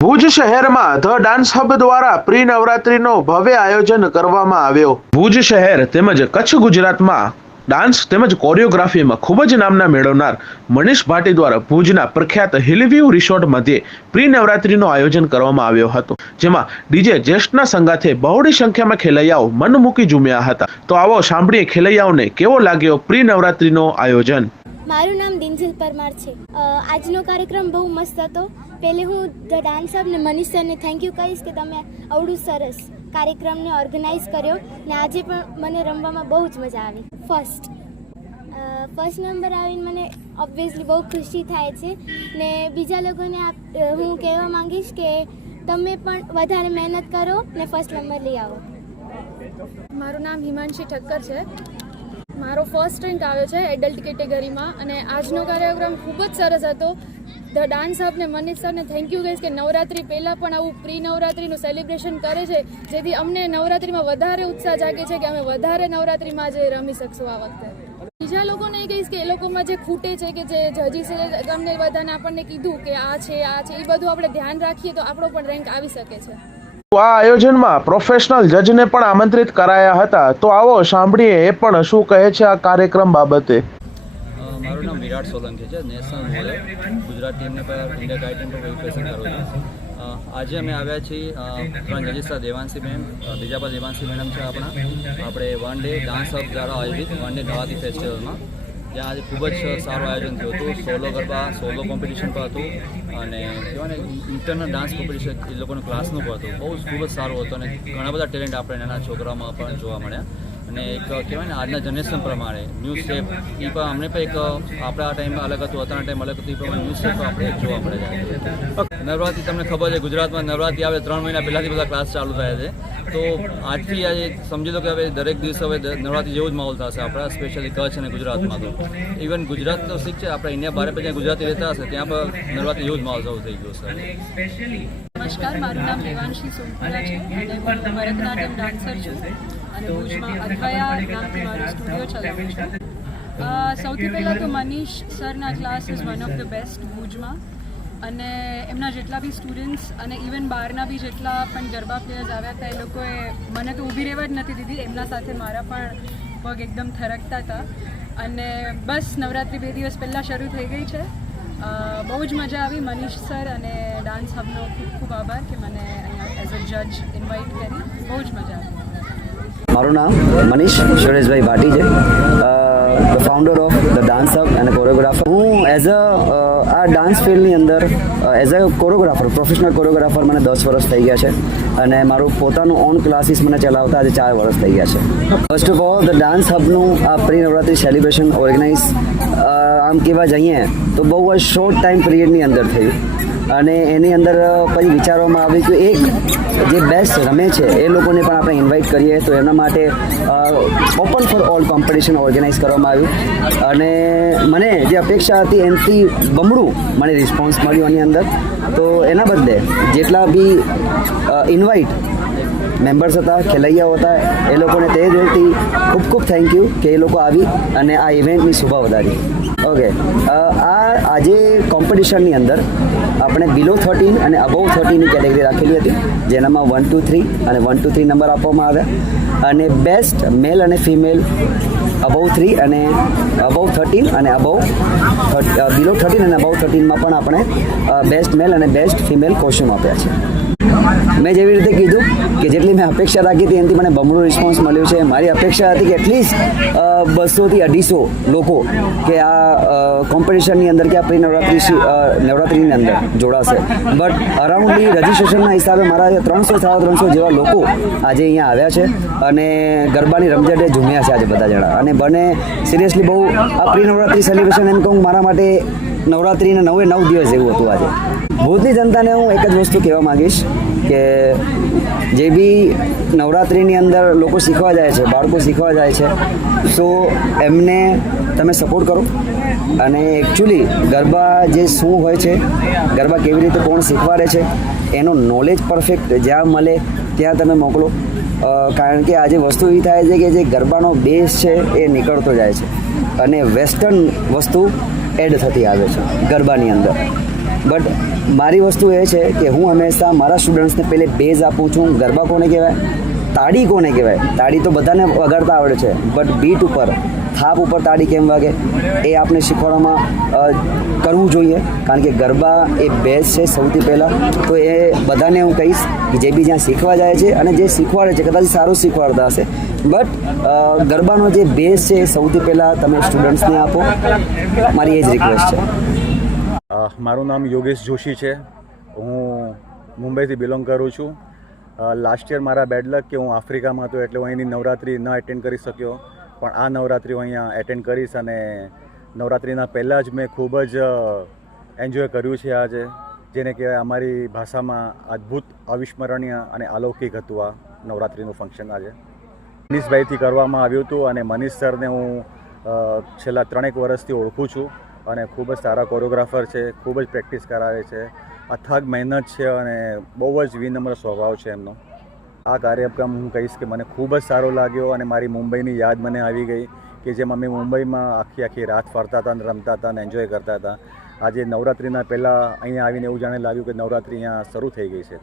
ભુજ શહેરમાં the dance hub દ્વારા pre નવરાત્રીનો ભવ્ય આયોજન કરવામાં આવ્યો। ભુજ શહેર તેમજ કચ્છ ગુજરાતમાં ડાન્સ તેમજ કોરિયોગ્રાફીમાં ખૂબ જ નામના મેળવનાર મનીષ ભાટી દ્વારા ભુજના પ્રખ્યાત હિલવ્યુ રિસોર્ટ મધ્યે પ્રી નવરાત્રીનું આયોજન કરવામાં આવ્યો હતો, જેમાં ડીજે જેસ્ટના સંગાથે બહોળી સંખ્યામાં ખેલૈયાઓ મન મૂકી ઝૂમ્યા હતા। તો આવો સાંભળીએ ખેલૈયાઓને કેવો લાગ્યો પ્રી નવરાત્રીનો આયોજન। મારું નામ દિનજીલ પરમાર છે। આજનો કાર્યક્રમ બહુ મસ્ત હતો। પહેલે હું ધ ડાન્સ હબ ને મનીષ સરને થેન્ક યુ કહીશ કે તમે આવડું સરસ કાર્યક્રમને ઓર્ગેનાઇઝ કર્યો ને આજે પણ મને રમવામાં બહુ જ મજા આવી। ફર્સ્ટ નંબર આવીને મને ઓબ્વિયસલી બહુ ખુશી થાય છે ને બીજા લોકોને હું કહેવા માંગીશ કે તમે પણ વધારે મહેનત કરો ને ફર્સ્ટ નંબર લઈ આવો। મારું નામ હિમાંશી ઠક્કર છે। મારો ફર્સ્ટ રેન્ક આવ્યો છે એડલ્ટ કેટેગરીમાં અને આજનો કાર્યક્રમ ખૂબ જ સરસ હતો। ધ ડાન્સ હબ ને મનીષ સરને થેન્ક યુ કહીશ કે નવરાત્રિ પહેલાં પણ આવું પ્રી નવરાત્રિનું સેલિબ્રેશન કરે છે, જેથી અમને નવરાત્રિમાં વધારે ઉત્સાહ જાગે છે કે અમે વધારે નવરાત્રિમાં આજે રમી શકશું આ વખતે। બીજા લોકોને એ કહીશ કે એ લોકોમાં જે ખૂટે છે કે જે જજીસે તમને બધાને આપણને કીધું કે આ છે એ બધું આપણે ધ્યાન રાખીએ તો આપણો પણ રેન્ક આવી શકે છે। આ આયોજનમાં પ્રોફેશનલ જજને પણ આમંત્રિત કરાયા હતા। તો આવો સાંભળીએ એ પણ શું કહે છે આ કાર્યક્રમ બાબતે। મારું નામ વિરાટ સોલંકી છે। નેશનલ મોડલ ગુજરાત ટીમને પર ઇન્ડિયા ગાઈ ટીમ પર રિપ્રેઝન્ટ કરું છું। આજે અમે આવ્યા છીએ 3 જજીસ દેવાંશી મેમ, બીજા પર દેવાંશી મેડમ છે આપણે વન ડે ડાન્સ હબ દ્વારા આયોજિત વન ડે નવરાત્રી ફેસ્ટિવલમાં, જ્યાં આજે ખૂબ જ સારું આયોજન થયું હતું। સોલો ગરબા સોલો કોમ્પિટિશન પણ હતું અને કહેવાય ને ઇન્ટરનલ ડાન્સ કોમ્પિટિશન એ લોકોનું ક્લાસનું પણ હતું। બહુ ખૂબ જ સારું હતું અને ઘણા બધા ટેલેન્ટ આપણે નાના છોકરાઓમાં પણ જોવા મળ્યા અને એક કહેવાય ને આજના જનરેશન પ્રમાણે ન્યૂ સ્ટેપ એ પણ અમને પણ એક આપણા ટાઈમમાં અલગ હતું, અત્યારના ટાઈમ અલગ હતું, એ પ્રમાણે ન્યૂ સ્ટેપ આપણે જોવા મળે છે। નવરાત્રી તમને ખબર છે ગુજરાતમાં નવરાત્રી આવે 3 મહિના પહેલાંથી બધા ક્લાસ ચાલુ થાય છે, તો આજથી આજે સમજી લો કે હવે દરેક દિવસે હવે નવરાત્રી જેવું જ માહોલ થશે આપણા સ્પેશિયલી કચ્છ અને ગુજરાતમાં। તો ઇવન ગુજરાત તો શીખ છે, આપણે ઇન્ડિયા બહાર પણ જ્યાં ગુજરાતી રહેતા હશે ત્યાં પણ નવરાત્રી જેવું જ માહોલ ચાલુ થઈ ગયો છે। નમસ્કાર, મારું નામ દેવાંશી સોમપુરા છે અને હું ભરતનાટ્યમ ડાન્સર છું અને ભુજમાં અથાયા નામથી મારો સ્ટુડિયો ચલાવું છું। સૌથી પહેલાં તો મનીષ સરના class is one of the best ભુજમાં અને એમના જેટલા બી સ્ટુડન્ટ્સ અને ઇવન બહારના બી જેટલા પણ ગરબા પ્લેયર્સ આવ્યા હતા એ લોકોએ મને તો ઊભી રહેવા જ નથી દીધી। એમના સાથે મારા પણ પગ એકદમ થરકતા હતા અને બસ નવરાત્રિ 2 દિવસ પહેલાં શરૂ થઈ ગઈ છે। બહુ જ મજા આવી। મનીષ સર અને ડાન્સ હબનો ખૂબ ખૂબ આભાર કે મને અહીંયા એઝ અ જજ ઇન્વાઇટ કરી। બહુ જ મજા આવી। મારું નામ મનીષ સુરેશભાઈ ભાટી છે, the founder of the dance hub અને કોરિયોગ્રાફર। હું એઝ આ ડાન્સ ફિલ્ડની અંદર as a choreographer, professional choreographer મને 10 વર્ષ થઈ ગયા છે અને મારું પોતાનું ઓન ક્લાસીસ મને ચલાવતા આજે 4 વર્ષ થઈ ગયા છે। First of all the dance હબનું આ પ્રી નવરાત્રી સેલિબ્રેશન ઓર્ગેનાઇઝ આમ કહેવા જઈએ તો બહુ જ શોર્ટ ટાઈમ પીરિયડની અંદર થયું અને એની અંદર પછી વિચારવામાં આવ્યું કે એક જે બેસ્ટ રમે છે એ લોકોને પણ આપણે ઇન્વાઇટ કરીએ, તો એના માટે open for all competition organise કરવામાં આવ્યું અને મને જે અપેક્ષા હતી એનાથી બમણું મને રિસ્પોન્સ મળ્યું આની અંદર। તો એના બદલે જેટલા બી ઇન્વાઇટ મેમ્બર્સ હતા, ખેલૈયાઓ હતા, એ લોકોને તે દિલથી ખૂબ ખૂબ થેન્ક યુ કે એ લોકો આવી અને આ ઇવેન્ટની શોભા વધારી। ઓકે, આજે કોમ્પિટિશનની અંદર આપણે બિલો 13 અને અબોવ 13ની કેટેગરી રાખેલી હતી, જેનામાં 1, 2, 3 અને 1, 2, 3 નંબર આપવામાં આવ્યા અને બેસ્ટ મેલ અને ફિમેલ અબોવ 3 અને અબોવ 13 અને બિલો 13 અને અબોવ 13માં પણ આપણે બેસ્ટ મેલ અને બેસ્ટ ફિમેલ કોસ્ચ્યુમ આપ્યા છે। મેં જેવી રીતે કીધું કે જેટલી મેં અપેક્ષા રાખી હતી એનાથી મને બમણું રિસ્પોન્સ મળ્યું છે। મારી અપેક્ષા હતી કે એટલીસ્ટ 200 થી 250 લોકો કે આ કોમ્પિટિશનની અંદર કે આ પ્રી નવરાત્રીની અંદર જોડાશે, બટ અરાઉન્ડલી રજિસ્ટ્રેશનના હિસાબે મારા 300-350 જેવા લોકો આજે અહીંયા આવ્યા છે અને ગરબાની રમઝટે ઝૂમ્યા છે આજે બધા જણા। અને બને સિરિયસલી બહુ આ પ્રી નવરાત્રી સેલિબ્રેશન એમ કહું મારા માટે નવરાત્રિના 9 દિવસ જેવું હતું આજે। ભુજની જનતાને હું એક જ વસ્તુ કહેવા માંગીશ કે જે બી નવરાત્રિની અંદર લોકો શીખવા જાય છે, બાળકો શીખવા જાય છે, સો એમને તમે સપોર્ટ કરો અને એકચ્યુઅલી ગરબા જે શું હોય છે, ગરબા કેવી રીતે કોણ શીખવાડે છે એનો નોલેજ પરફેક્ટ જ્યાં મળે ત્યાં તમે મોકલો, કારણ કે આજે વસ્તુ એવી થાય છે કે જે ગરબાનો બેઝ છે એ નીકળતો જાય છે અને વેસ્ટર્ન વસ્તુ એડ થતી આવે છે ગરબાની અંદર। બટ મારી વસ્તુ એ છે કે હું હંમેશા મારા સ્ટુડન્ટ્સને પહેલે બેઝ આપું છું. ગરબા કોને કહેવાય, તાળી કોને કહેવાય. તાળી તો બધાને વગાડતા આવડે છે, બટ બીટ ઉપર, થાપ ઉપર તાળી કેમ વાગે એ આપણે શીખવાડવામાં કરવું જોઈએ. કારણ કે ગરબા એ બેઝ છે સૌથી પહેલાં. તો એ બધાને હું કહીશ કે જે બી જ્યાં શીખવા જાય છે અને જે શીખવાડે છે કદાચ સારું શીખવાડતા હશે, બટ ગરબાનો જે બેઝ છે એ સૌથી પહેલાં તમે સ્ટુડન્ટ્સને આપો. મારી એ જ રિક્વેસ્ટ છે. મારું નામ યોગેશ જોશી છે. હું મુંબઈથી બિલોંગ કરું છું. લાસ્ટ યર મારા બેડ લક કે હું આફ્રિકામાં હતો એટલે હું અહીંની નવરાત્રિ ન એટેન્ડ કરી શક્યો, પણ આ નવરાત્રિ હું અહીંયા એટેન્ડ કરીશ અને નવરાત્રિના પહેલાં જ મેં ખૂબ જ એન્જોય કર્યું છે આજે, જેને કહેવાય અમારી ભાષામાં અદ્ભુત, અવિસ્મરણીય અને અલૌકિક હતું આ નવરાત્રિનું ફંક્શન આજે. મનીષભાઈથી કરવામાં આવ્યું હતું અને મનીષ સરને હું છેલ્લા 3 વર્ષથી ઓળખું છું અને ખૂબ જ સારા કોરિયોગ્રાફર છે, ખૂબ જ પ્રેક્ટિસ કરાવે છે, અથાગ મહેનત છે અને બહુ જ વિનમ્ર સ્વભાવ છે એમનો. આ કાર્યક્રમ હું કહીશ કે મને ખૂબ જ સારો લાગ્યો અને મારી મુંબઈની યાદ મને આવી ગઈ કે જેમ અમે મુંબઈમાં આખી રાત ફરતા હતા અને રમતા હતા અને એન્જોય કરતા હતા. આજે નવરાત્રિના પહેલાં અહીંયા આવીને એવું જાણે લાગ્યું કે નવરાત્રિ અહીંયા શરૂ થઈ ગઈ છે.